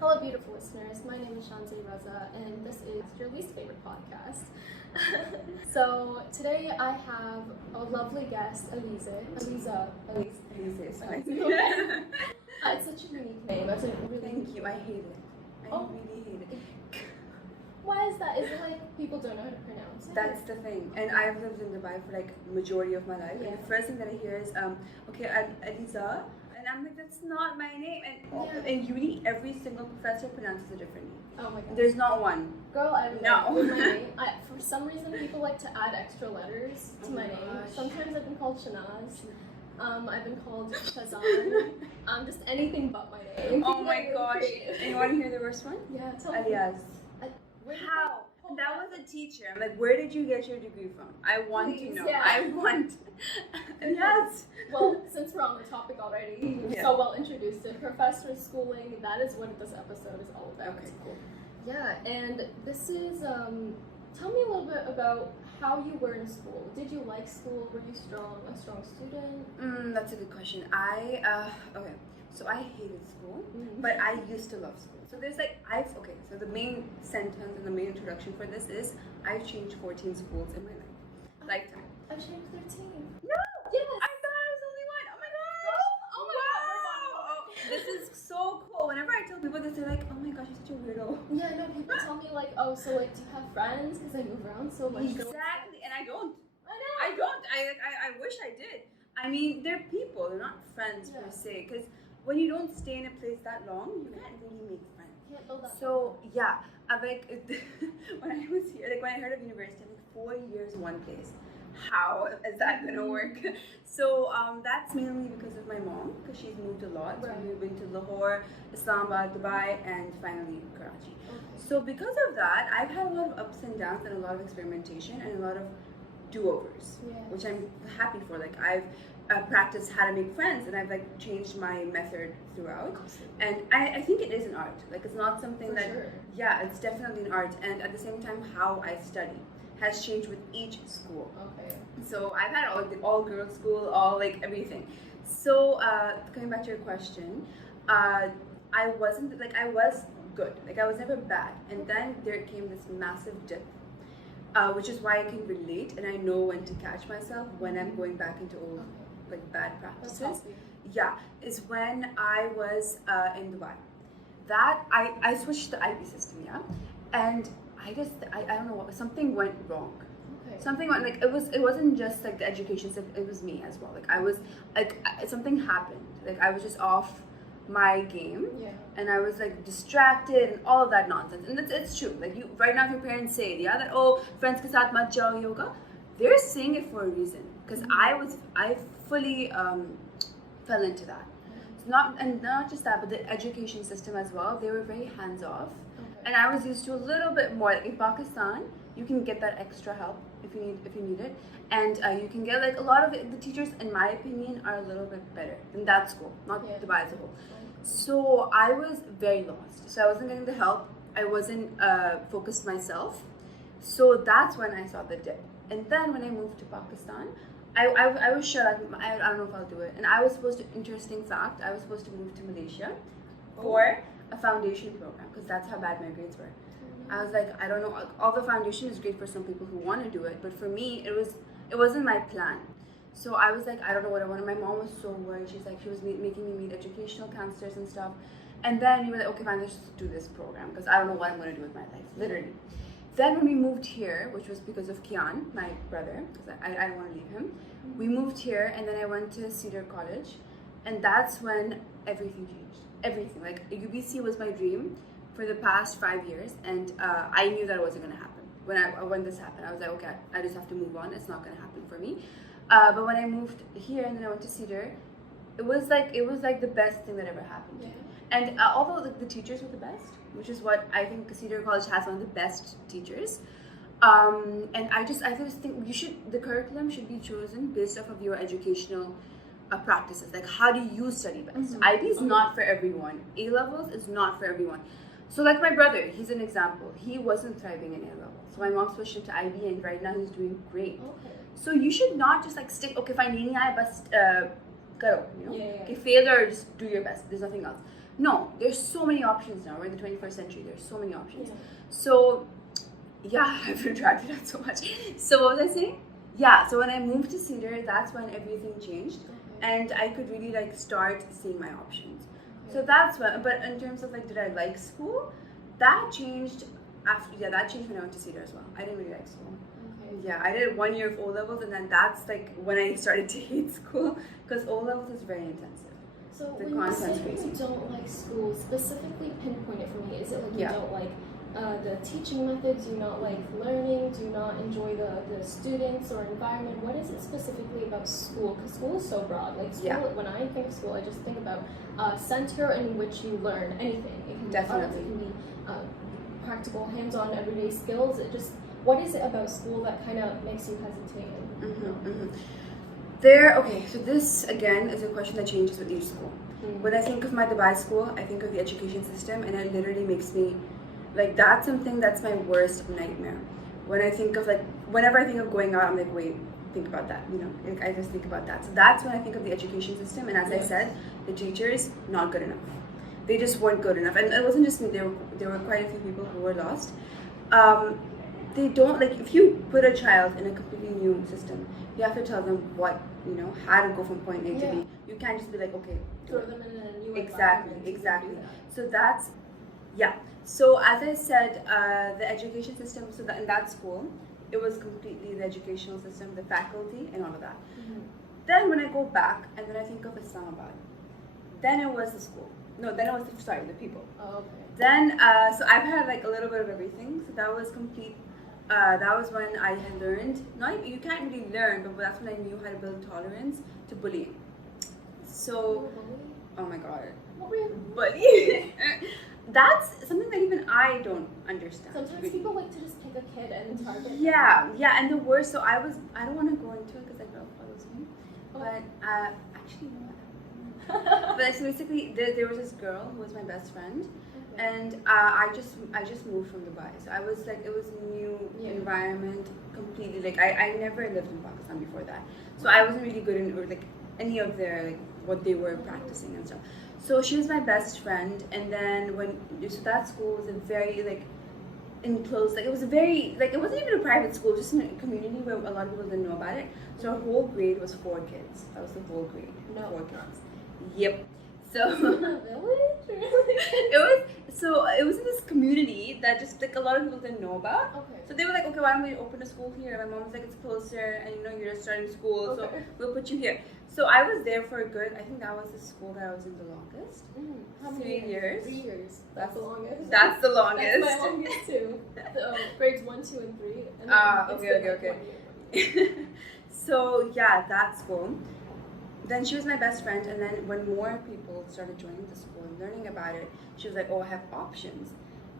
Hello, beautiful listeners. My name is Shanze and this is your least favorite podcast. So today I have a lovely guest, Alyzeh. Alyzeh is fine. It's such a unique name. It's a really Thank you. I hate it. I really hate it. Why is that? Is it like people don't know how to pronounce it? That's the thing. And I've lived in Dubai for like majority of my life. Yeah. And the first thing that I hear is, Alyzeh. And I'm like, that's not my name. And in uni, every single professor pronounces it differently. Oh my god. There's not one. Girl, I would No. with my name. For some reason, people like to add extra letters to my name. gosh. Sometimes I've been called Shanaz. I've been called Shazan. Just anything but my name. Oh People my are really gosh. creative. And you want to hear the worst one? Yeah, tell me. Alyzeh. How? That was a teacher. I'm like, where did you get your degree from? I want Please, to know. yeah. I want. Yes. Well, since we're on the topic already, you've so well introduced it. Professor schooling, that is what this episode is all about. Okay, cool. Yeah, and this is, tell me a little bit about how you were in school. Did you like school? Were you a strong student? That's a good question. Okay. So I hated school, but I used to love school. So there's so the main sentence and the main introduction for this is I've changed 14 schools in my lifetime. I've changed 13. No! Yes! I thought I was the only one. Oh my gosh! Oh my god, we're bonding. This is so cool. Whenever I tell people this, they're like, oh my gosh, you're such a weirdo. Yeah, no, people tell me like, oh, so like, do you have friends? Because I move around so much. Exactly, and I don't. I know. I don't. I wish I did. I mean, they're people. They're not friends per se. Because when you don't stay in a place that long, you can't really make friends. Can't build that. So yeah, when I was here, when I heard of university, I'm like 4 years in one place. How is that gonna work? So that's mainly because of my mom, because she's moved a lot. So we've been to Lahore, Islamabad, Dubai, and finally Karachi. So because of that, I've had a lot of ups and downs and a lot of experimentation and a lot of do-overs, which I'm happy for. Like I've practiced how to make friends, and I've changed my method throughout. And I think it is an art. Like it's not something it's definitely an art. And at the same time, how I study has changed with each school. Okay. So I've had all girls school, all everything. So coming back to your question, I was good. I was never bad. And then there came this massive dip. Which is why I can relate and I know when to catch myself when I'm going back into old bad practices. Yeah, is when I was in Dubai. That I switched the IB system, and I don't know what, something went wrong. Okay. Something went it wasn't just the education system, it was me as well. I was something happened. I was just off my game, and I was distracted and all of that nonsense. And it's true. You right now, if your parents say that friends ke saath mat jao yoga, they're saying it for a reason. Because I fully fell into that. Not just that, but the education system as well. They were very hands off, and I was used to a little bit more. In Pakistan, you can get that extra help if you need it, and you can get a lot of it. The teachers, in my opinion, are a little bit better than that school, not Dubai as a whole. So I was very lost. So I wasn't getting the help. I wasn't focused myself. So that's when I saw the dip. And then when I moved to Pakistan, I was sure I don't know if I'll do it. And I was supposed to, interesting fact, I was supposed to move to Malaysia for a foundation program because that's how bad my grades were. I was like, I don't know. All the foundation is great for some people who want to do it, but for me, it wasn't my plan. So I was like, I don't know what I wanted. My mom was so worried. She was making me meet educational counselors and stuff. And then we were like, okay, fine, let's just do this program because I don't know what I'm going to do with my life, literally. Then when we moved here, which was because of Kian, my brother, because I didn't want to leave him, we moved here, and then I went to Cedar College, and that's when everything changed. Everything. UBC was my dream for the past 5 years, and I knew that it wasn't going to happen. When this happened, I was like, okay, I just have to move on. It's not going to happen for me. But when I moved here and then I went to Cedar, it was like the best thing that ever happened. And although the teachers were the best, which is what I think Cedar College has, one of the best teachers. And I just think the curriculum should be chosen based off of your educational practices. How do you study best? IB is not for everyone. A levels is not for everyone. So my brother, he's an example. He wasn't thriving in A levels. So my mom switched him to IB, and right now he's doing great. Okay. So you should not just stick, okay, fine, nahi aaya, bas karo, Okay, fail or just do your best. There's nothing else. No, there's so many options now. We're in the 21st century. There's so many options. Yeah. So, yeah, I've retracted that so much. So what was I saying? Yeah, so when I moved to Cedar, that's when everything changed. And I could really like start seeing my options. So that's when, but in terms of like, did I like school? That changed that changed when I went to Cedar as well. I didn't really like school. Yeah, I did 1 year of O levels, and then that's like when I started to hate school because O levels is very intensive. So the when you say crazy. you don't like school, specifically pinpoint it for me. Is it like you Yeah. don't like the teaching methods? Do you not like learning? Do you not enjoy the students or environment? What is it specifically about school? Because school is so broad. Like school, Yeah. when I think of school, I just think about a center in which you learn anything. It can be arts, Definitely. it can be practical, hands-on, everyday skills. It just, what is it about school that kind of makes you hesitate? Okay, so this again is a question that changes with each school. When I think of my Dubai school, I think of the education system, and it literally makes me like, that's something that's my worst nightmare. When I think of like, whenever I think of going out, I'm like, wait, think about that, you know, like I just think about that. So that's when I think of the education system, and as I said, the teachers, not good enough. They just weren't good enough, and it wasn't just me. There were quite a few people who were lost. They don't, like, if you put a child in a completely new system, you have to tell them what, you know, how to go from point A to B. You can't just be like, okay, throw them in a new exactly. So that's, yeah. So as I said, the education system, so that in that school, it was completely the educational system, the faculty, and all of that. Then when I go back and then I think of Islamabad, then it was the school. No, then it was the people. Oh, okay. Then, so I've had like a little bit of everything. So that was complete. That was when I had learned. Not you can't really learn, but that's when I knew how to build tolerance to bullying. So, oh my god, What were you? bullying. That's something that even I don't understand. Sometimes really. people like to just pick a kid and target them. Yeah, and the worst. So I don't want to go into it because I know follows me, but actually, no. But so basically, there was this girl who was my best friend, and I just moved from Dubai. So I was like, it was a new environment completely. Like I never lived in Pakistan before that, so I wasn't really good in like any of their like what they were practicing and stuff. So she was my best friend, and then so that school was a very like enclosed, like it was a very like it wasn't even a private school, just in a community where a lot of people didn't know about it. So our whole grade was 4 kids. That was the whole grade. 4 kids. Yep. So it was in this community that just like a lot of people didn't know about. Okay. So they were like, okay, why don't we open a school here? And my mom was like, it's closer, and you know you're just starting school, so we'll put you here. So I was there for a good. I think that was the school that I was in the longest. How many 3 years. 3 years. That's the longest. That's the longest. That's my longest too. Grades 1, 2, and 3. And Okay. So yeah, that school. Then she was my best friend, and then when more people started joining the school and learning about it, she was like, oh, I have options.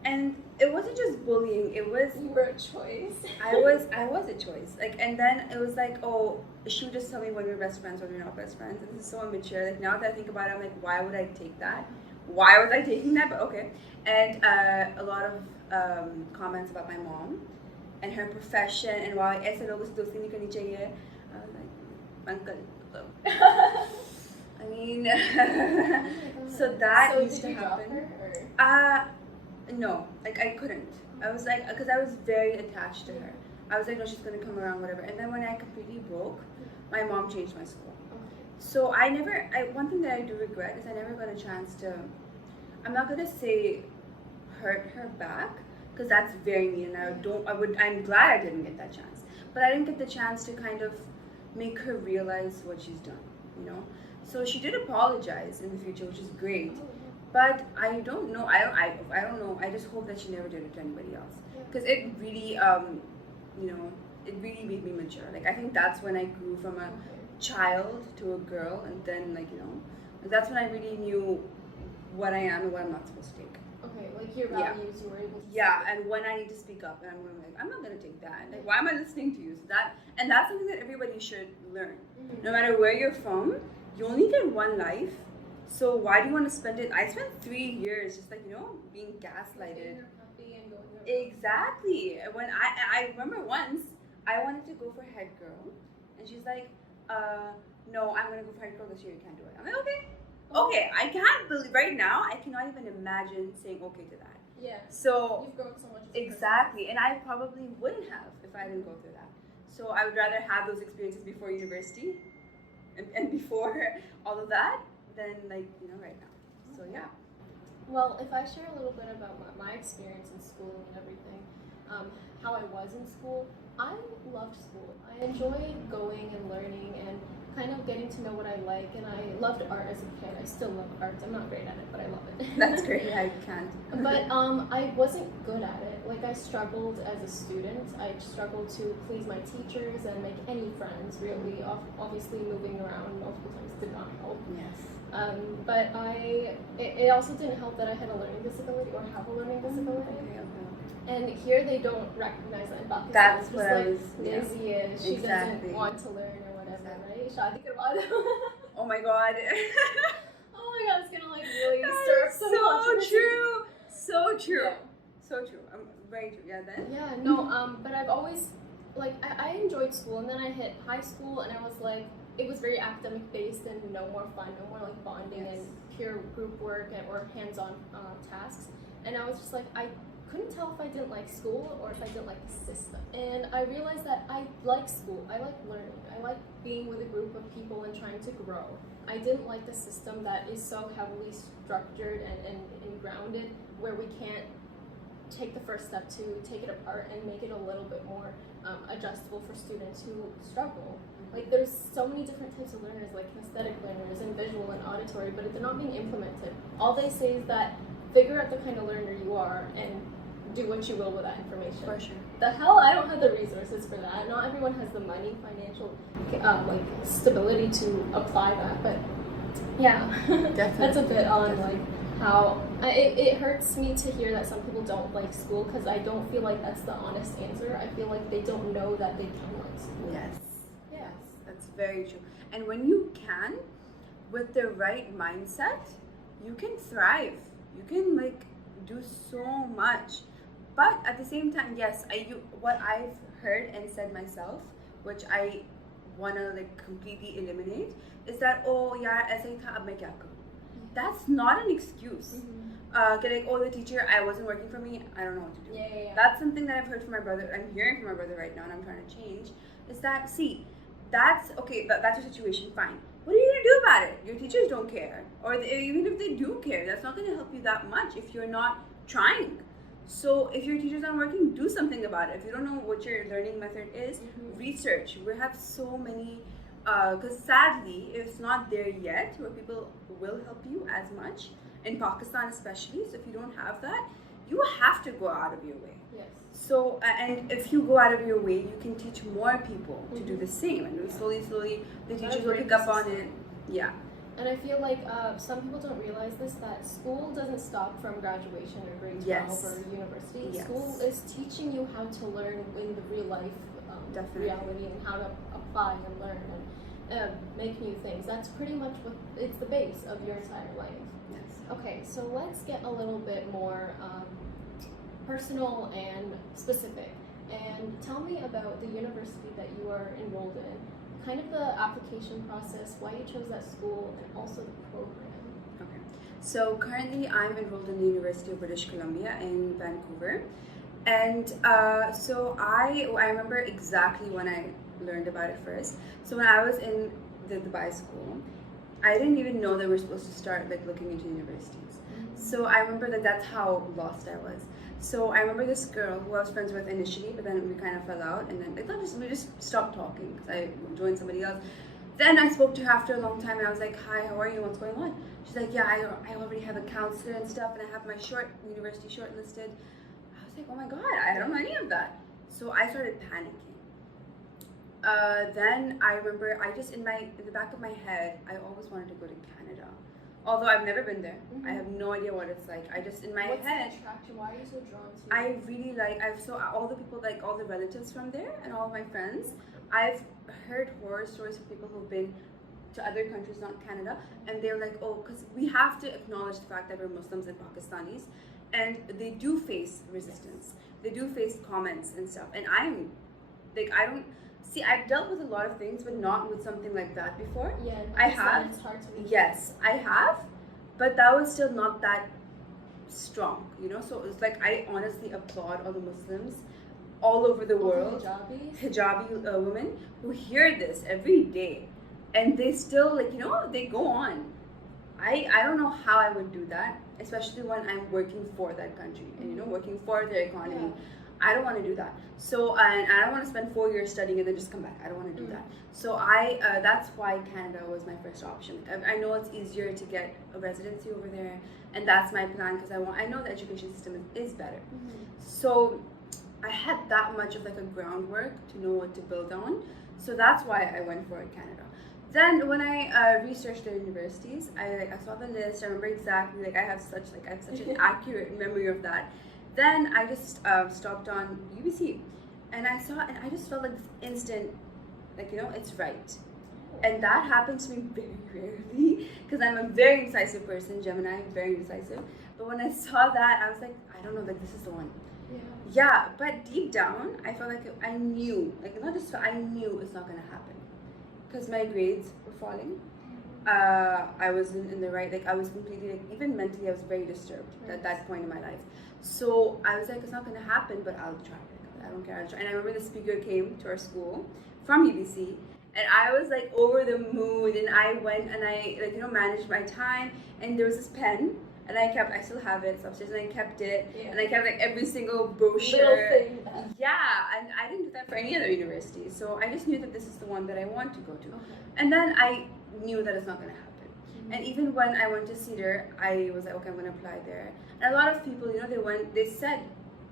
And it wasn't just bullying, it was... You were a choice. I was a choice. Like, and then it was like, oh, she would just tell me when we're best friends, when we're not best friends. This is so immature. Like, now that I think about it, I'm like, why would I take that? Why was I taking that? But okay. And a lot of comments about my mom and her profession, and why aise logo se dosti nahi karni chahiye. I was like, uncle. I mean, so that used to happen. No, like I couldn't. I was like, because I was very attached to her. I was like, no, she's gonna come around, whatever. And then when I completely broke, my mom changed my school. So one thing that I do regret is I never got a chance to, I'm not gonna say hurt her back, because that's very mean, and I'm glad I didn't get that chance. But I didn't get the chance to kind of make her realize what she's done, you know. So she did apologize in the future, which is great. But I don't know. I don't know. I just hope that she never did it to anybody else, because it really, you know, it really made me mature. Like I think that's when I grew from a child to a girl, and then like, you know, that's when I really knew what I am and what I'm not supposed to take. Okay, like your values, you were able to. Yeah, and when I need to speak up, and I'm going like, I'm not gonna take that. Like, why am I listening to you? So that's something that everybody should learn. No matter where you're from, you only get one life. So why do you want to spend it? I spent 3 years just like, you know, being gaslighted. Exactly. When I remember once I wanted to go for head girl, and she's like, no, I'm gonna go for head girl this year. You can't do it. I'm like, okay. Okay, I can't believe right now. I cannot even imagine saying okay to that. Yeah. So you've grown so much. Exactly, and I probably wouldn't have if I didn't go through that. So I would rather have those experiences before university, and before all of that than right now. So yeah. Well, if I share a little bit about my experience in school and everything, how I was in school, I loved school. I enjoyed going and learning and kind of getting to know what I like, and I loved art as a kid. I still love art. I'm not great at it, but I love it. That's great. I can't. But I wasn't good at it. Like, I struggled as a student. I struggled to please my teachers and make any friends, really. Obviously, moving around multiple times did not help. Yes. But it also didn't help that I had a learning disability or have a learning disability. Okay. And here they don't recognize that in Pakistan. That's it's what just I like was. Lazy is. She doesn't want to learn or whatever, right? Shadi karwa do. Oh my god. Oh my god, it's gonna like really That stir up is some so controversy. true. So true. Yeah. So true. Very true. Yeah. Then. Yeah. No. But I've always I enjoyed school, and then I hit high school, and I was like, it was very academic based and no more fun, no more like bonding and pure group work or hands-on tasks. And I was just like, I couldn't tell if I didn't like school or if I didn't like the system. And I realized that I like school. I like learning. I like being with a group of people and trying to grow. I didn't like the system that is so heavily structured and grounded, where we can't take the first step to take it apart and make it a little bit more adjustable for students who struggle. Like, there's so many different types of learners, like kinesthetic learners and visual and auditory, but they're not being implemented. All they say is that figure out the kind of learner you are and do what you will with that information. For sure. The hell, I don't have the resources for that. Not everyone has the money, financial, stability to apply that. But yeah, that's a bit on like how it hurts me to hear that some people don't like school, because I don't feel like that's the honest answer. I feel like they don't know that they can like school. Yes. Yes, that's very true. And when you can, with the right mindset, you can thrive. You can do so much. But at the same time, yes, what I've heard and said myself, which I wanna completely eliminate, is that yaar aisa hi tha, ab main kya karu? That's not an excuse. The teacher, I wasn't working for me, I don't know what to do. Yeah. That's something that I've heard from my brother. I'm hearing from my brother right now, and I'm trying to change. Is that that's okay? That's your situation. Fine. What are you gonna do about it? Your teachers don't care, or even if they do care, that's not gonna help you that much if you're not trying. So if your teachers aren't working, do something about it. If you don't know what your learning method is, research. We have so many, because sadly, it's not there yet where people will help you as much, in Pakistan especially. So if you don't have that, you have to go out of your way. Yes. So, and if you go out of your way, you can teach more people to do the same. And then slowly, the teachers will pick up on it. Yeah. And I feel like some people don't realize this, that school doesn't stop from graduation or grade 12 or university. Yes. School is teaching you how to learn in the real life reality, and how to apply and learn and make new things. That's pretty much it's the base of your entire life. Yes. Okay, so let's get a little bit more personal and specific. And tell me about the university that you are enrolled in. Kind of the application process, why you chose that school, and also the program. Okay. So currently I'm enrolled in the University of British Columbia in Vancouver. And so I remember exactly when I learned about it first. So when I was in the Dubai school, I didn't even know that we're supposed to start looking into universities. So I remember that's how lost I was. So I remember this girl who I was friends with initially, but then we kind of fell out, and then we just stopped talking because I joined somebody else. Then I spoke to her after a long time, and I was like, "Hi, how are you? What's going on?" She's like, "Yeah, I already have a counselor and stuff, and I have my university shortlisted." I was like, "Oh my god, I don't know any of that." So I started panicking. Then I remember I just in the back of my head, I always wanted to go to Canada. Although I've never been there, I have no idea what it's like. I just in my What's head. the attraction? Why are you so drawn to it? I really all the people, all the relatives from there and all of my friends. I've heard horror stories of people who've been to other countries, not Canada, and they're like, oh, because we have to acknowledge the fact that we're Muslims and Pakistanis, and they do face resistance. They do face comments and stuff, and See, I've dealt with a lot of things, but not with something like that before. Yeah, I have. It's hard to read. Yes, I have, but that was still not that strong, you know. So it's like I honestly applaud all the Muslims all over the world, hijabi women who hear this every day, and they still like, you know, they go on. I don't know how I would do that, especially when I'm working for that country and, you know, working for their economy. Yeah. I don't want to do that. So, and I don't want to spend 4 years studying and then just come back. I don't want to do that. So that's why Canada was my first option. I know it's easier to get a residency over there, and that's my plan because I know the education system is better. So I had that much of like a groundwork to know what to build on. So that's why I went for Canada. Then when I researched the universities, I saw the list. I remember exactly, like I have such an accurate memory of that. Then I just stopped on UBC, and I saw, and I just felt like this instant, like, you know, it's right. And that happens to me very rarely because I'm a very decisive person, Gemini, very decisive. But when I saw that, I was like, I don't know, like this is the one. Yeah, but deep down, I felt like I knew, like not just I knew it's not gonna happen because my grades were falling. I wasn't in the right, like I was completely, like even mentally I was very disturbed at that point in my life. So I was like, it's not gonna happen, but I'll try. Like, I don't care, I'll try. And I remember the speaker came to our school from UBC, and I was like over the moon, and I went and I, like, you know, managed my time, and there was this pen, and I still have it, it's upstairs, and I kept it, and I kept like every single brochure. Yeah, and I didn't do that for any other university, so I just knew that this is the one that I want to go to. And then I knew that it's not gonna happen. And even when I went to Cedar, I was like, okay, I'm gonna apply there. And a lot of people, you know, they said,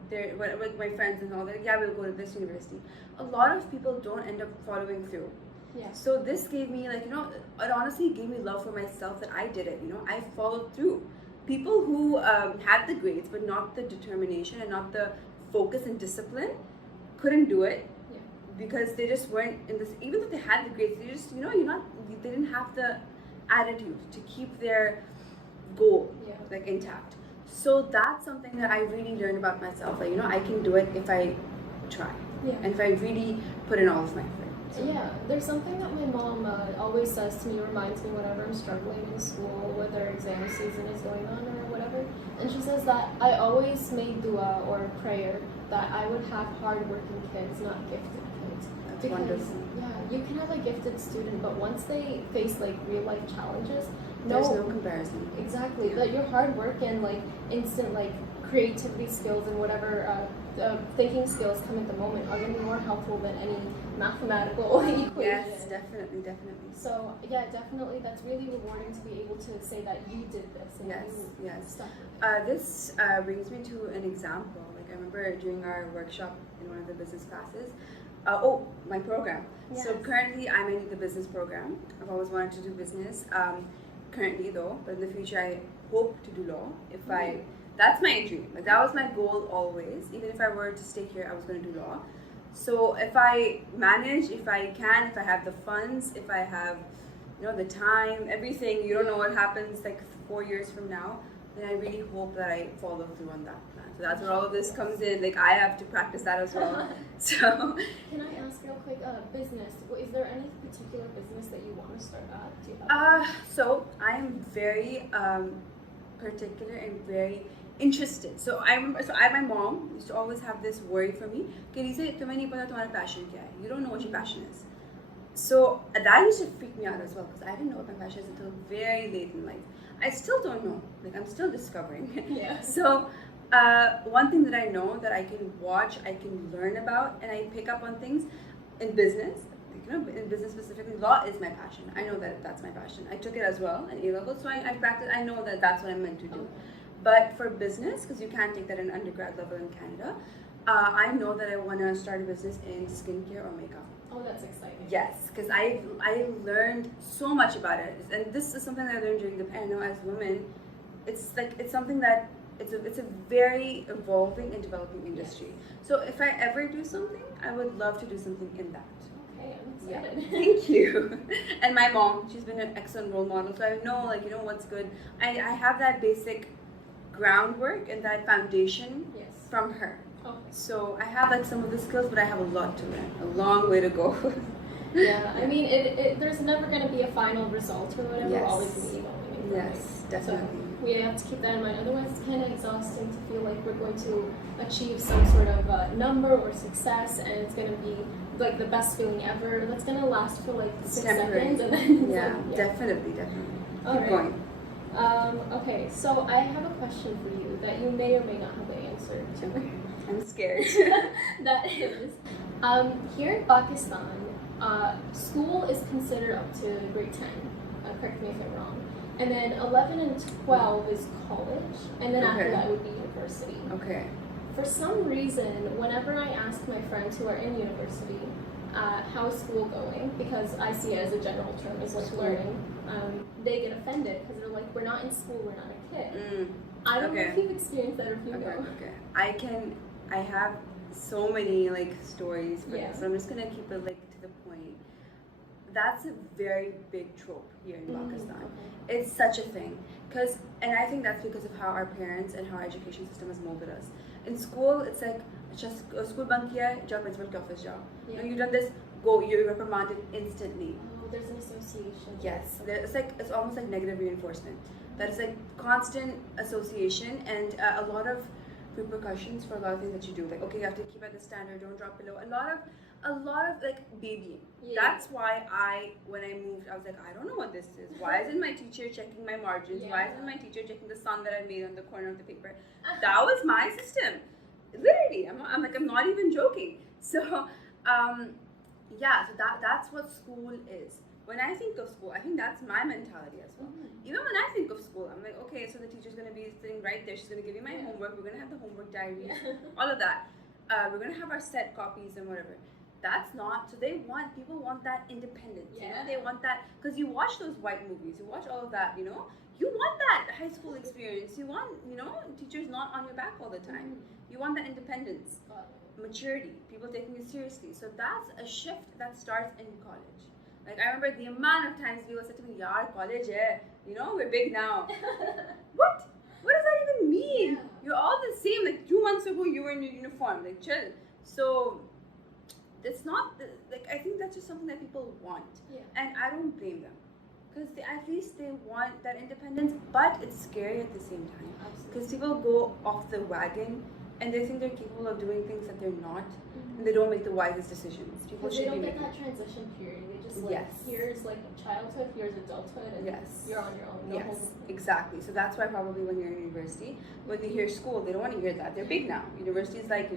with my friends and all that, yeah, we'll go to this university. A lot of people don't end up following through. Yeah. So this gave me, like, you know, it honestly gave me love for myself that I did it, you know, I followed through. People who had the grades but not the determination and not the focus and discipline couldn't do it because they just weren't in this, even though they had the grades, they just, you know, they didn't have the attitude to keep their goal like intact. So that's something that I really learned about myself. Like, you know, I can do it if I try. And if I really put in all of my effort. So. Yeah, there's something that my mom always says to me, reminds me whenever I'm struggling in school, whether exam season is going on or whatever. And she says that I always made dua or prayer that I would have hardworking kids, not gifted kids. That's wonderful. Yeah, you can have a gifted student, but once they face like real life challenges, there's no comparison. Exactly. That your hard work and like instant like creativity skills and whatever thinking skills come at the moment are going to be more helpful than any mathematical equation. Yes, definitely. So yeah, definitely, that's really rewarding to be able to say that you did this. And yes. Stuck with it. This brings me to an example. Like I remember during our workshop in one of the business classes. My program. Yes. So currently I'm in the business program. I've always wanted to do business. Currently though, but in the future I hope to do law. That's my dream. Like that was my goal always. Even if I were to stay here, I was going to do law. So if I manage, if I have the funds, if I have, you know, the time, everything, you don't know what happens like 4 years from now, then I really hope that I follow through on that plan. So that's where all of this comes in. Like I have to practice that as well. So can I ask real quick, business? Is there any particular business that you want to start at? Do you have so I'm very particular and very interested. So my mom used to always have this worry for me. Alyzeh, तुम्हें नहीं पता तुम्हारा passion क्या है? You don't know what your passion is. So that used to freak me out as well because I didn't know what my passion is until very late in life. I still don't know. Like I'm still discovering. Yeah. So one thing that I know that I can watch, I can learn about, and I pick up on things in business. You know, in business specifically, law is my passion. I know that that's my passion. I took it as well in A-level, so I practice. I know that that's what I'm meant to do. But for business, because you can't take that in undergrad level in Canada, I know that I want to start a business in skincare or makeup. Oh, that's exciting. Yes, because I learned so much about it, and this is something that I learned during the panel. As women, it's something that it's a very evolving and developing industry. So if I ever do something, I would love to do something in that. Okay, I'm excited. Yeah, thank you. And my mom, she's been an excellent role model, so I know, like, you know, what's good. I have that basic groundwork and that foundation from her. Okay. So I have like some of the skills, but I have a lot to learn. A long way to go. Yeah, I mean, there's never going to be a final result or whatever. Yes. We'll always be evolving. Yes, definitely. So we have to keep that in mind. Otherwise, it's kind of exhausting to feel like we're going to achieve some sort of number or success, and it's going to be like the best feeling ever. That's going to last for like 6 seconds, and then it's yeah, like, yeah, definitely. All Keep right. going. Okay, so I have a question for you that you may or may not have the answer to. Okay. I'm scared. That is, here in Pakistan, school is considered up to grade 10. Correct me if I'm wrong. And then 11 and 12 is college, and then after Okay. that would be university. Okay. For some reason, whenever I ask my friends who are in university, how is school going, because I see it as a general term, is like School. learning, they get offended because they're like, we're not in school, we're not a kid. I don't know Okay. if you've experienced that or if you know. Okay. I have so many like stories for Yeah. this. So I'm just gonna keep it like to the point. That's a very big trope here in Pakistan. Okay. It's such a thing. And I think that's because of how our parents and how our education system has molded us. In school, it's like, just school bunk kiya, jao principal ke office jao. Yeah. You've done this, go, you're reprimanded instantly. Oh, there's an association. Yes, it's almost like negative reinforcement. That is like constant association and a lot of repercussions for a lot of things that you do. Like, okay, you have to keep at the standard, don't drop below. A lot of like babying. Yeah. That's why when I moved, I was like, I don't know what this is. Why isn't my teacher checking my margins? Yeah. Why isn't my teacher checking the sun that I made on the corner of the paper? That was my system. Literally, I'm not even joking. So, yeah, so that's what school is. When I think of school, I think that's my mentality as well. Even when I think of school, I'm like, okay, so the teacher's going to be sitting right there. She's going to give me my homework. We're going to have the homework diaries, all of that. We're going to have our set copies and whatever. That's not, so people want that independence, you know? They want that, because you watch those white movies, you watch all of that, you know? You want that high school experience. You want, teachers not on your back all the time. You want that independence, maturity, people taking you seriously. So that's a shift that starts in college. Like, I remember the amount of times people said to me, yaar, college hai, we're big now. What? What does that even mean? Yeah. You're all the same. Like, 2 months ago, you were in your uniform. Like, chill. So, it's not, like, I think that's just something that people want. Yeah. And I don't blame them. Because at least they want that independence, but it's scary at the same time. Because people go off the wagon and they think they're capable of doing things that they're not, and they don't make the wisest decisions. People Because should they don't be get making. that transition period. They just like, Yes. here's like childhood, here's adulthood, and you're on your own. Yes, exactly. So that's why probably when you're in university, when they hear school, they don't want to hear that. They're big now. University is like,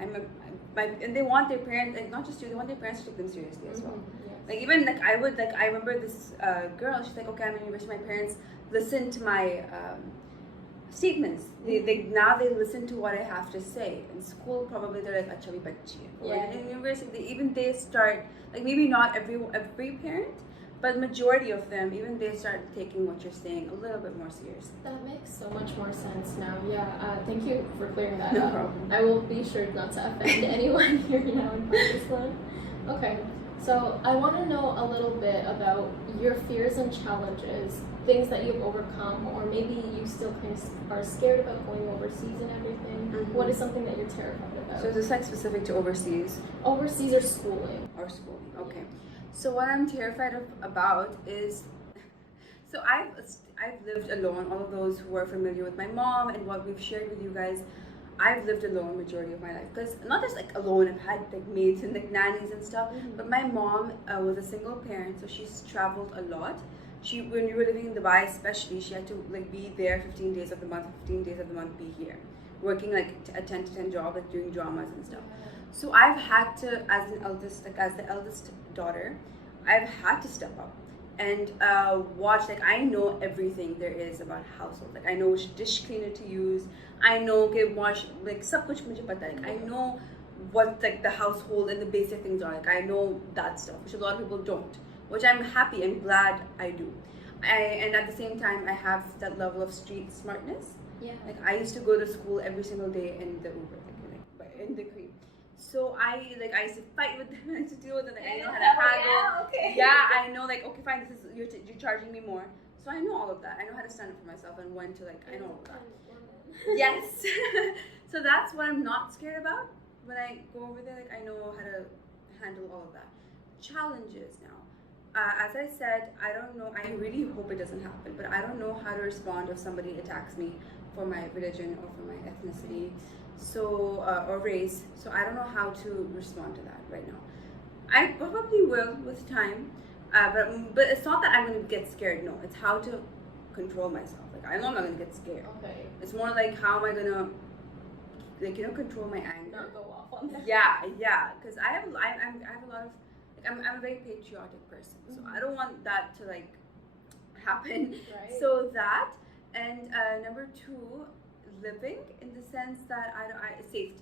and they want their parents, like not just you, they want their parents to take them seriously as well. Yes. Like even like I remember this girl. She's like, okay, I'm in university. My parents listen to my statements. They now they listen to what I have to say. In school, probably they're like, acha bhi bachchi hai. Or in university, they start, like maybe not every parent, but majority of them, even they start taking what you're saying a little bit more seriously. That makes so much more sense now. Yeah, thank you for clearing that No up. problem. I will be sure not to offend anyone here now in Pakistan. Okay, so I want to know a little bit about your fears and challenges, things that you've overcome, or maybe you still kind of are scared about going overseas and everything. What is something that you're terrified about? So is this like specific to overseas? Overseas or schooling? Or schooling, okay. So what I'm terrified about is, so I've lived alone. All of those who are familiar with my mom and what we've shared with you guys, I've lived alone majority of my life. Because not just like alone, I've had like maids and like nannies and stuff. But my mom was a single parent, so she's traveled a lot. When we were living in Dubai especially, she had to like be there 15 days of the month, 15 days of the month be here. Working like a 10 to 10 job, like doing dramas and stuff. So I've had to, as the eldest daughter, I've had to step up and watch. Like I know everything there is about household. Like I know which dish cleaner to use. I know wash like sab kuch mujhe pata hai. Like I know what like the household and the basic things are. Like I know that stuff, which a lot of people don't. Which I'm happy and glad I do. And at the same time, I have that level of street smartness. Yeah. Like I used to go to school every single day in the Uber, like in the cream. So I used to fight with them, I used to deal with them. Like I know how to haggle. Yeah, okay. Yeah, I know like okay fine, this is you're charging me more. So I know all of that. I know how to stand up for myself and when to like I know all of that. Yes. So that's what I'm not scared about. When I go over there, like I know how to handle all of that. Challenges now. As I said, I don't know. I really hope it doesn't happen, but I don't know how to respond if somebody attacks me for my religion or for my ethnicity, so or race. So I don't know how to respond to that right now. I probably will with time, but it's not that I'm going to get scared. No, it's how to control myself. Like I know I'm not going to get scared. Okay. It's more like how am I going to, like, you know, control my anger. Not go off on that. Yeah, because I have a lot of, like, I'm a very patriotic person, so I don't want that to like happen. Right. So that, and number two, living in the sense that I safety.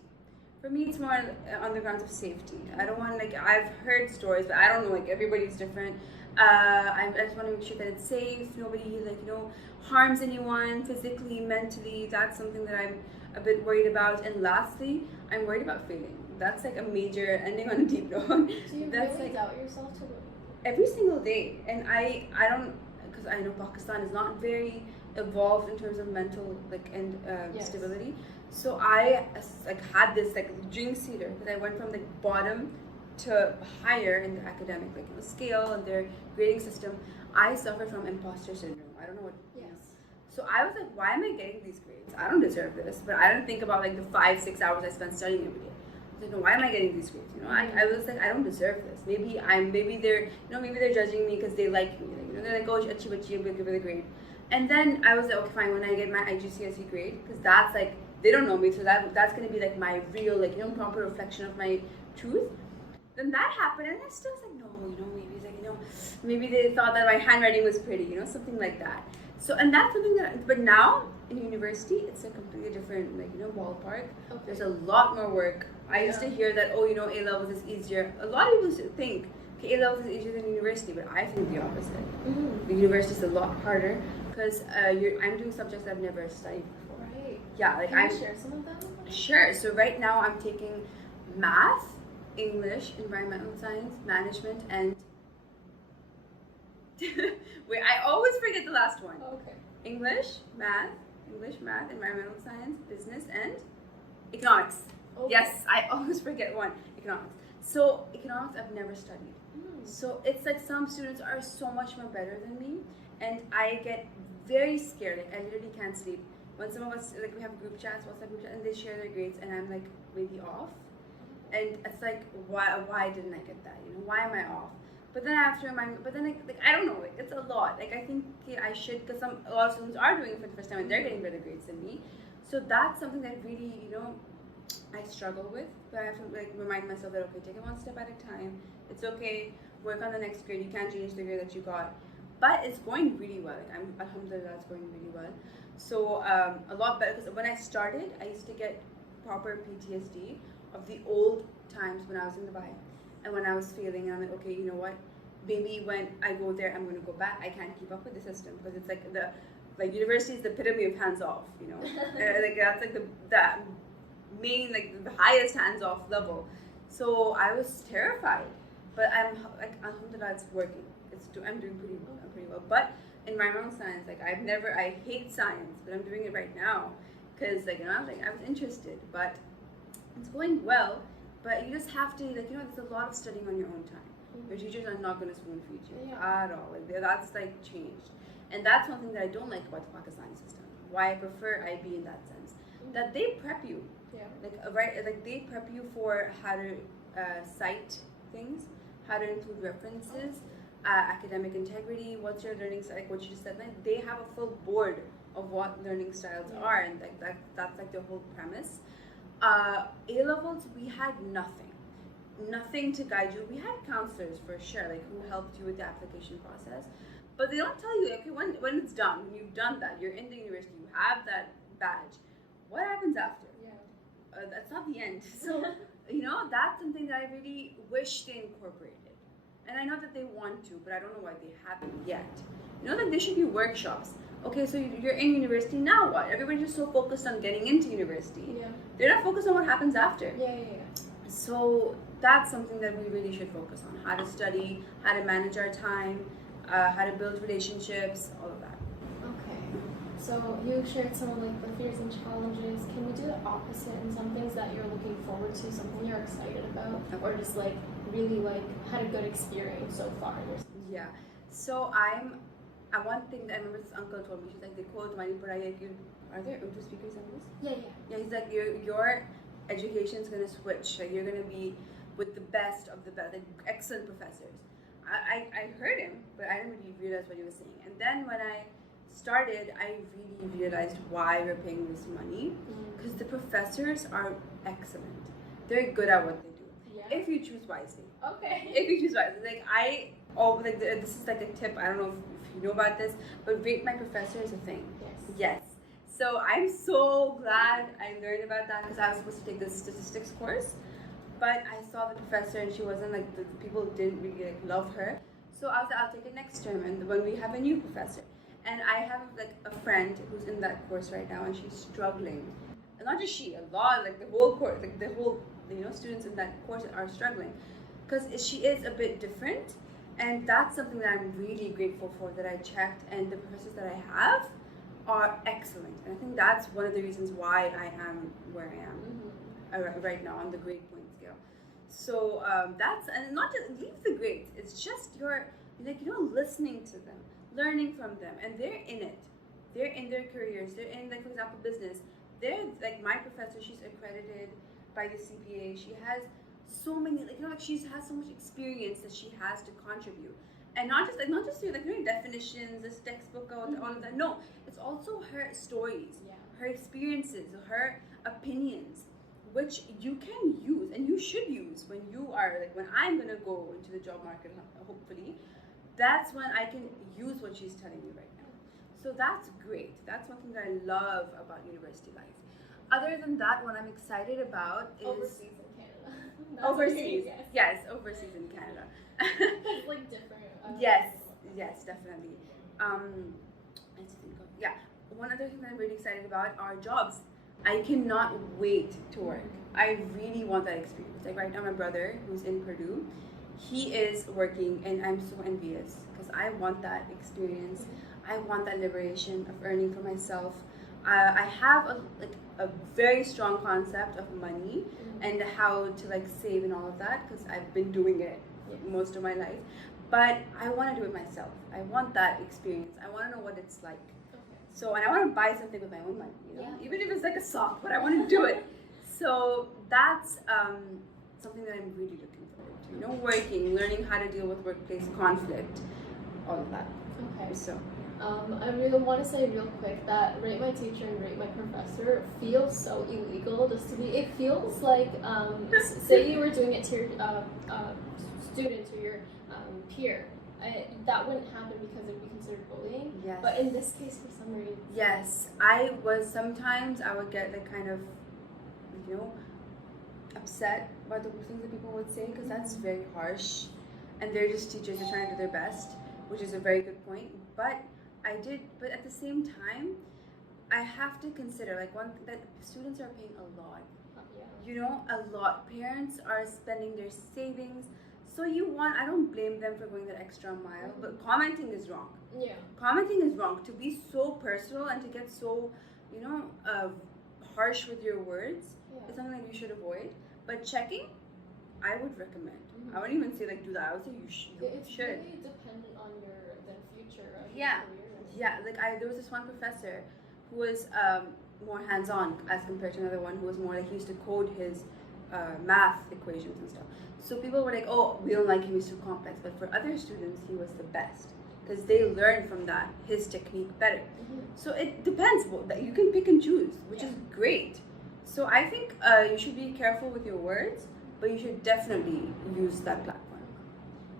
For me, it's more on the grounds of safety. I don't want, like, I've heard stories, but I don't know, like everybody's different. I just want to make sure that it's safe. Nobody, like, you know, harms anyone physically, mentally. That's something that I'm a bit worried about. And lastly, I'm worried about failing. That's like a major, ending on a deep note. So you That's really like doubt yourself to win? every single day. And I don't, because I know Pakistan is not very evolved in terms of mental, like, and Yes. stability. So I like had this like dream seater because I went from the bottom to higher in the academic, like, you know, scale and their grading system. I suffer from imposter syndrome. I don't know what. Yes. So I was like, why am I getting these grades? I don't deserve this. But I didn't think about like the 5-6 hours I spent studying every day. I was like, no, why am I getting these grades? You know, I was like, I don't deserve this. Maybe they're judging me because they like me. Like, you know, they're like, oh, achi bachi, we'll give her the grade. And then I was like, okay, fine. When I get my IGCSE grade, because that's like, they don't know me, so that's gonna be like my real, like, you know, proper reflection of my truth. Then that happened, and I still was like, no, you know, maybe it's like, you know, maybe they thought that my handwriting was pretty, you know, something like that. So, and that's something that, but now in university, it's a completely different, like, you know, ballpark. Okay. There's a lot more work. I used to hear that, oh, you know, A levels is easier. A lot of people used to think, okay, A levels is easier than university, but I think the opposite. Mm-hmm. The university is a lot harder because I'm doing subjects I've never studied before. Right. Yeah, like Can you share some of them? Sure. So right now I'm taking math, English, environmental science, management, and wait, I always forget the last one. Okay. English, math, environmental science, business, and economics. Okay. Yes, I always forget one, economics. So economics I've never studied. So it's like some students are so much more better than me, and I get very scared. Like I literally can't sleep. When some of us, like, we have group chats, WhatsApp group chat, and they share their grades, and I'm like maybe off, and it's like, why didn't I get that? You know, why am I off? But then like I don't know, like it's a lot. Like I think I should, because a lot of students are doing it for the first time and they're getting better grades than me. So that's something that really, you know, I struggle with. But I have to like remind myself that, okay, take it one step at a time. It's okay. Work on the next grade. You can't change the grade that you got. But it's going really well. Like alhamdulillah, it's going really well. So a lot better, because when I started, I used to get proper PTSD of the old times when I was in Dubai and when I was failing. And I'm like, okay, you know what? Maybe when I go there, I'm going to go back. I can't keep up with the system because it's like university is the epitome of hands off. You know, like that's like the main, like the highest hands off level. So I was terrified, but I'm like, alhamdulillah, it's working. I'm doing pretty well. But environmental science, like I hate science, but I'm doing it right now because, like, you know, I was interested, but it's going well. But you just have to, like, you know, there's a lot of studying on your own time. Your teachers are not going to spoon feed you at all. Like that's like changed, and that's one thing that I don't like about the Pakistani system. Why I prefer IB in that sense, that they prep you. Like they prep you for how to cite things, how to include references, academic integrity. What's your learning style? Like what you just said. Like they have a full board of what learning styles are, and like that's like the whole premise. A levels, we had nothing to guide you. We had counselors for sure, like who helped you with the application process, but they don't tell you, okay, when it's done, when you've done that, you're in the university, you have that badge, what happens after? That's not the end. So you know, that's something that I really wish they incorporated, and I know that they want to, but I don't know why they haven't yet. You know, that there should be workshops. Okay, so you're in university, now what? Everybody's just so focused on getting into university. They're not focused on what happens after. So that's something that we really should focus on. How to study, how to manage our time, how to build relationships, all of that. Okay. So you shared some of like the fears and challenges. Can we do the opposite and some things that you're looking forward to, something you're excited about, or just like really like had a good experience so far? Yeah. So one thing that I remember this uncle told me, she's like, they quote Mani Padhai, like, are there Urdu speakers on this? Yeah. Yeah, he's like, your education's gonna switch. Like, you're gonna be with the best of the best, like excellent professors. I heard him, but I didn't really realize what he was saying. And then when I started, I really realized why we're paying this money, because the professors are excellent. They're good at what they do. Yeah. If you choose wisely. Okay. If you choose wisely, this is like a tip. I don't know if you know about this, but rate my professor is a thing. Yes. So I'm so glad I learned about that, because I was supposed to take this statistics course, but I saw the professor and she wasn't like, the people didn't really like love her. So I was like, I'll take it next term, and when we have a new professor. And I have like a friend who's in that course right now, and she's struggling. And not just she, a lot, like the whole course, like the whole, students in that course are struggling, because she is a bit different. And that's something that I'm really grateful for, that I checked, and the professors that I have are excellent. And I think that's one of the reasons why I am where I am right now on the grade point scale. So and not just leave the grades, it's just your, listening to them, learning from them, and they're in it. They're in their careers. They're in, like, for example, business. They're like my professor. She's accredited by the CPA. She has so many, she has so much experience that she has to contribute, and not just your definitions, this textbook, all of that. No, it's also her stories, her experiences, her opinions, which you can use and you should use when you are when I'm gonna go into the job market. Hopefully, that's when I can use what she's telling me right now. So that's great. That's one thing that I love about university life. Other than that, what I'm excited about is overseas in Canada. Overseas, yes, overseas in Canada. It's like different. Yes, definitely. Let's think of, one other thing that I'm really excited about are jobs. I cannot wait to work. I really want that experience. Like right now, my brother, who's in Purdue, he is working, and I'm so envious, because I want that experience. I want that liberation of earning for myself. I have a very strong concept of money and how to save and all of that, because I've been doing it most of my life. But I want to do it myself. I want that experience. I want to know what it's like. So, and I want to buy something with my own money, even if it's like a sock, but I want to do it. So that's something that I'm really looking forward to. Working, learning how to deal with workplace conflict, all of that. Okay. So. I really want to say real quick that rate my teacher and rate my professor feels so illegal just to be. It feels like, say you were doing it to your student or your peer. That wouldn't happen because it would be considered bullying. Yes. But in this case, for some reason. Yes, sometimes I would get kind of, upset about the things that people would say, because that's very harsh. And they're just teachers, they're trying to do their best, which is a very good point. But at the same time, I have to consider that students are paying a lot. A lot. Parents are spending their savings. So I don't blame them for going that extra mile, but commenting is wrong. Yeah. Commenting is wrong. To be so personal and to get so, harsh with your words is something that you should avoid. But checking, I would recommend. I wouldn't even say do that. I would say you should. It's really dependent on your future. Your career. Yeah, there was this one professor who was more hands-on as compared to another one who was more he used to code his math equations and stuff. So people were like, oh, we don't like him, he's too complex. But for other students, he was the best, because they learned from that, his technique better. So it depends. You can pick and choose, which is great. So I think you should be careful with your words, but you should definitely use that platform.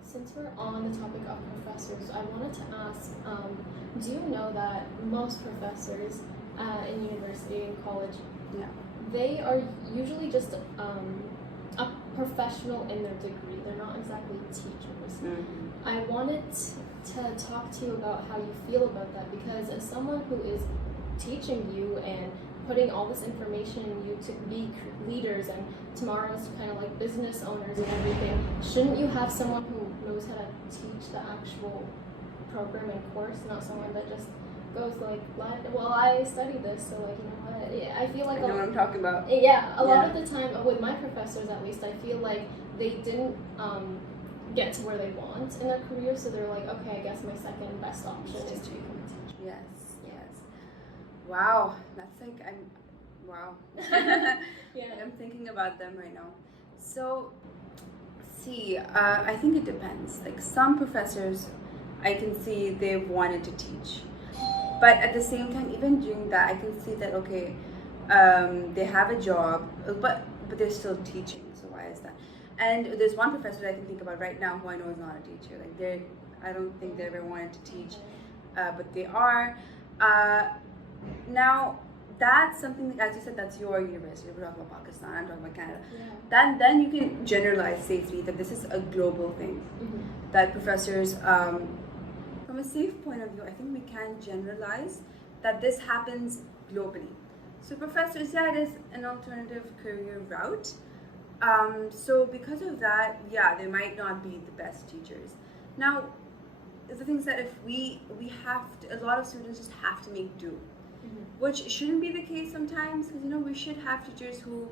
Since we're on the topic of professors, I wanted to ask, do you know that most professors in university and college, they are usually just a professional in their degree. They're not exactly teachers. I wanted to talk to you about how you feel about that, because as someone who is teaching you and putting all this information in you to be leaders and tomorrow's kind of business owners and everything, shouldn't you have someone who knows how to teach the actual program and course, not someone that just goes. Like, well, I study this, so like, you know what? Yeah, I feel like I know what I'm talking about. Yeah, a lot of the time with my professors, at least, I feel like they didn't get to where they want in their career, so they're like, okay, I guess my second best option is to become a teacher. Yes. Wow, that's like wow. Yeah. I'm thinking about them right now. So, see, I think it depends. Like some professors, I can see they wanted to teach, but at the same time, even during that, I can see that okay, they have a job, but they're still teaching. So why is that? And there's one professor that I can think about right now who I know is not a teacher. Like I don't think they ever wanted to teach, but they are. Now that's something, as you said, that's your university. We're talking about Pakistan, I'm talking about Canada. Yeah. Then you can generalize safely that this is a global thing. That professors, from a safe point of view, I think we can generalize that this happens globally. So professors, yeah, it is an alternative career route. So because of that, yeah, they might not be the best teachers. Now, the things that if we have to, a lot of students just have to make do, which shouldn't be the case sometimes, because we should have teachers who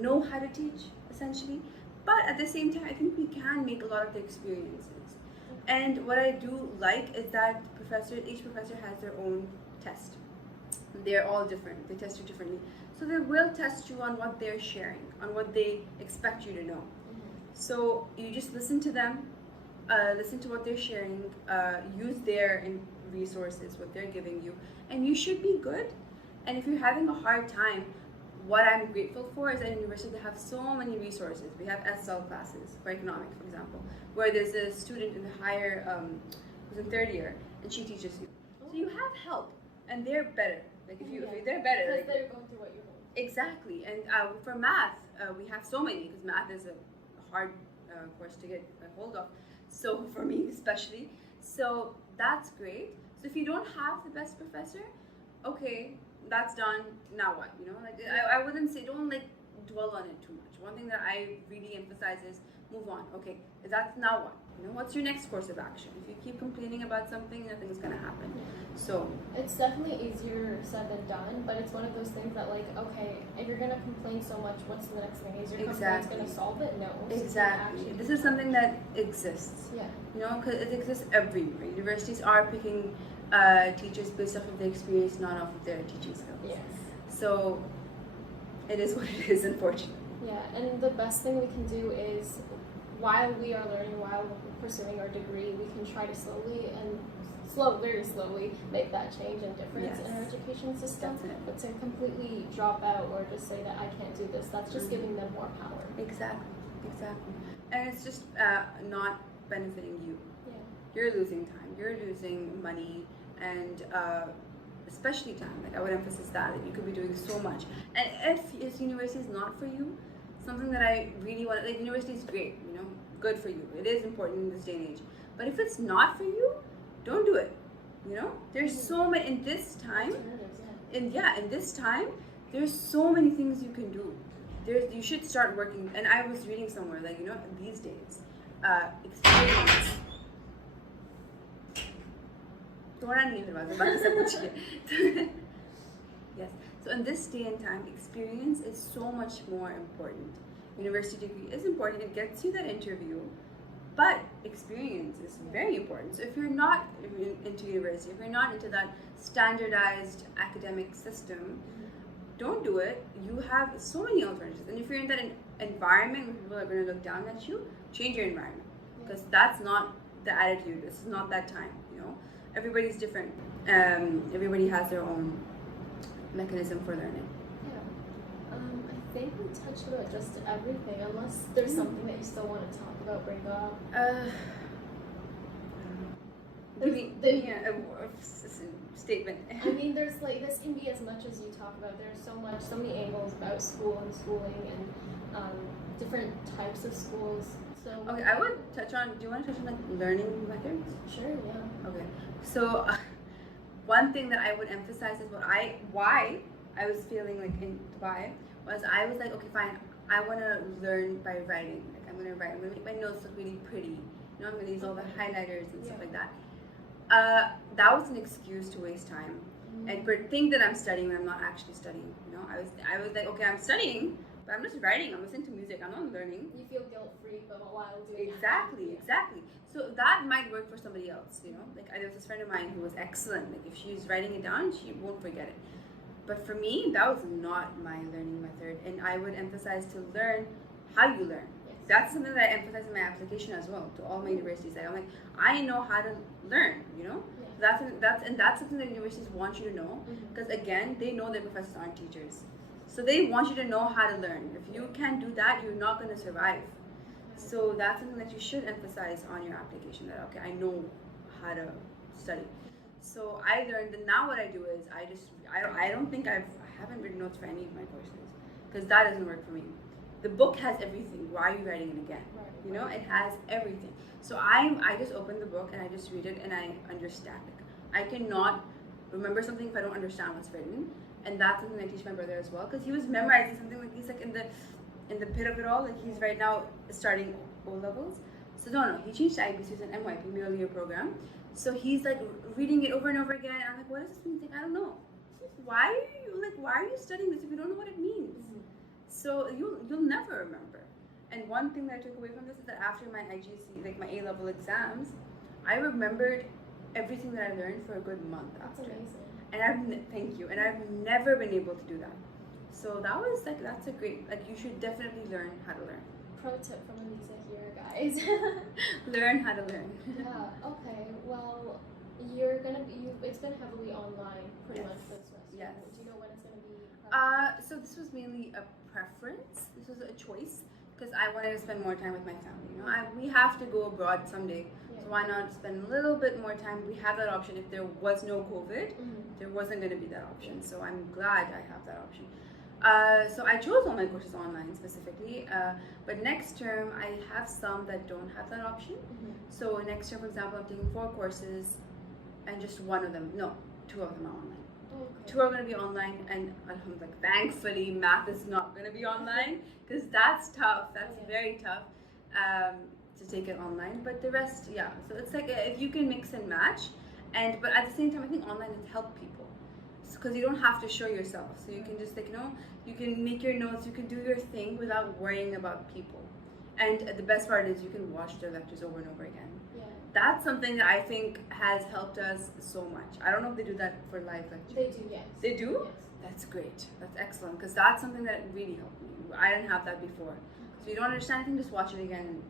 know how to teach essentially. But at the same time, I think we can make a lot of the experiences. And what I do like is that each professor has their own test. They're all different. They test you differently. So they will test you on what they're sharing, on what they expect you to know. So you just listen to them, listen to what they're sharing, use their resources, what they're giving you, and you should be good. And if you're having a hard time, what I'm grateful for is at university they have so many resources. We have SL classes for economics, for example, where there's a student in the higher, who's in third year, and she teaches you. So you have help, and they're better. Like if they're better, because like, they're going through what you're going through. Exactly. And for math, we have so many, because math is a hard course to get a hold of. So for me especially, so that's great. So if you don't have the best professor, okay, that's done. Now what? I wouldn't say don't dwell on it too much. One thing that I really emphasize is move on. Okay, that's now what? What's your next course of action? If you keep complaining about something, nothing's gonna happen. So it's definitely easier said than done, but it's one of those things that okay, if you're gonna complain so much, what's the next thing? Is your complaint's gonna solve it? No. Exactly. This is something that exists. Yeah. Because it exists everywhere. Universities are picking teachers based off of their experience, not off of their teaching skills. Yes. So it is what it is, unfortunately. Yeah, and the best thing we can do is, while we are learning, while pursuing our degree, we can try to very slowly make that change and difference in our education system. Definitely. But to completely drop out or just say that I can't do this, that's just giving them more power. Exactly. And it's just not benefiting you. Yeah. You're losing time. You're losing money, and especially time. I would emphasize that you could be doing so much. And if university is not for you, something that I really want, university is great, good for you. It is important in this day and age. But if it's not for you, don't do it. There's so many in this time. In this time, there's so many things you can do. You should start working. And I was reading somewhere these days, experience. Yes. So in this day and time, experience is so much more important. University degree is important. It gets you that interview, but experience is very important. So if you're not into university, if you're not into that standardized academic system, don't do it. You have so many alternatives. And if you're in that environment where people are going to look down at you, change your environment, because that's not the attitude. This is not that time. Everybody's different. Everybody has their own mechanism for learning. I think we touched about just everything, unless there's something that you still want to talk about, bring up. Give me a statement. I mean, there's this can be as much as you talk about. There's so many angles about school and schooling and different types of schools. So okay, I would touch on. Do you want to touch on learning methods? Sure. Yeah. Okay. So one thing that I would emphasize is why I was feeling in Dubai was I was okay, fine. I want to learn by writing. I'm going to write. I'm going to make my notes look really pretty. I'm going to use all the highlighters and stuff like that. That was an excuse to waste time and think that I'm studying when I'm not actually studying. You know, I was like, okay, I'm studying, but I'm just writing. I'm listening to music. I'm not learning. You feel guilt free, but while doing Exactly. So that might work for somebody else. You know, like there was this friend of mine who was excellent. Like if she's writing it down, she won't forget it. But for me, that was not my learning method, and I would emphasize to learn how you learn. Yes. That's something that I emphasize in my application as well to all my universities. Like I'm like, I know how to learn. You know, that's something that universities want you to know, because again, they know their professors aren't teachers, so they want you to know how to learn. If you can't do that, you're not going to survive. So that's something that you should emphasize on your application. That okay, I know how to study. So I learned, and now what I do is I don't think I haven't written notes for any of my courses, because that doesn't work for me. The book has everything. Why are you writing it again? You know, it has everything. So I just open the book and I just read it and I understand it. I cannot remember something if I don't understand what's written, and that's something I teach my brother as well, because he was memorizing something, like he's like in the pit of it all. Like he's right now starting O levels. So no, he changed to IBC's an MYP, middle year program. So he's like reading it over and over again. And I'm like, what does this mean? He's like, I don't know. Why are you studying this if you don't know what it means? So you'll never remember. And one thing that I took away from this is that after my IGC, like my A level exams, I remembered everything that I learned for a good month after. That's amazing. And thank you. And I've never been able to do that. So that's a great, like you should definitely learn how to learn. Pro tip from Alyzeh here, guys. Learn how to learn. Yeah. Okay. Well, it's been heavily online pretty much for this rest. Yes. Do you know when it's gonna be? So this was mainly a preference. This was a choice because I wanted to spend more time with my family. You know, we have to go abroad someday, so why not spend a little bit more time? We have that option. If there was no COVID, there wasn't going to be that option. So I'm glad I have that option. So I chose all my courses online specifically, but next term I have some that don't have that option. So next term, for example, I'm taking 4 courses, and just two of them are online. Okay. 2 are going to be online, and thankfully math is not going to be online, because that's tough. That's very tough to take it online. But the rest, yeah. So it's like if you can mix and match, but at the same time, I think online has helped people, because you don't have to show yourself. So you can just you can make your notes, you can do your thing without worrying about people. And the best part is you can watch their lectures over and over again. Yeah. That's something that I think has helped us so much. I don't know if they do that for live lectures. They do, yes. They do? Yes. That's great. That's excellent, because that's something that really helped me. I didn't have that before. So you don't understand anything, just watch it again and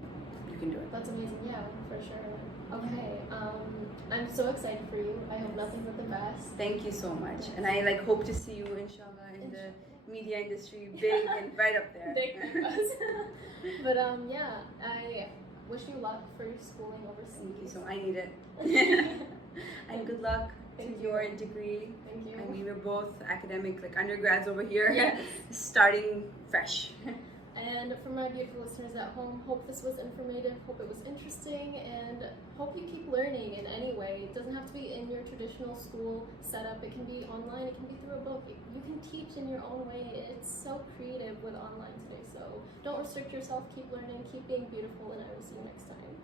you can do it. That's amazing, yeah, for sure. Okay, I'm so excited for you. I hope nothing but the best. Thank you so much. And I hope to see you, inshallah, in the media industry, big and right up there. Big for us. But yeah, I wish you luck for your schooling overseas. Thank you so much. I need it. And good luck to your degree. Thank you. I mean, we're both academic, like undergrads over here, yes. Starting fresh. And for my beautiful listeners at home, hope this was informative, hope it was interesting, and hope you keep learning in any way. It doesn't have to be in your traditional school setup. It can be online, it can be through a book. You can teach in your own way. It's so creative with online today. So don't restrict yourself, keep learning, keep being beautiful, and I will see you next time.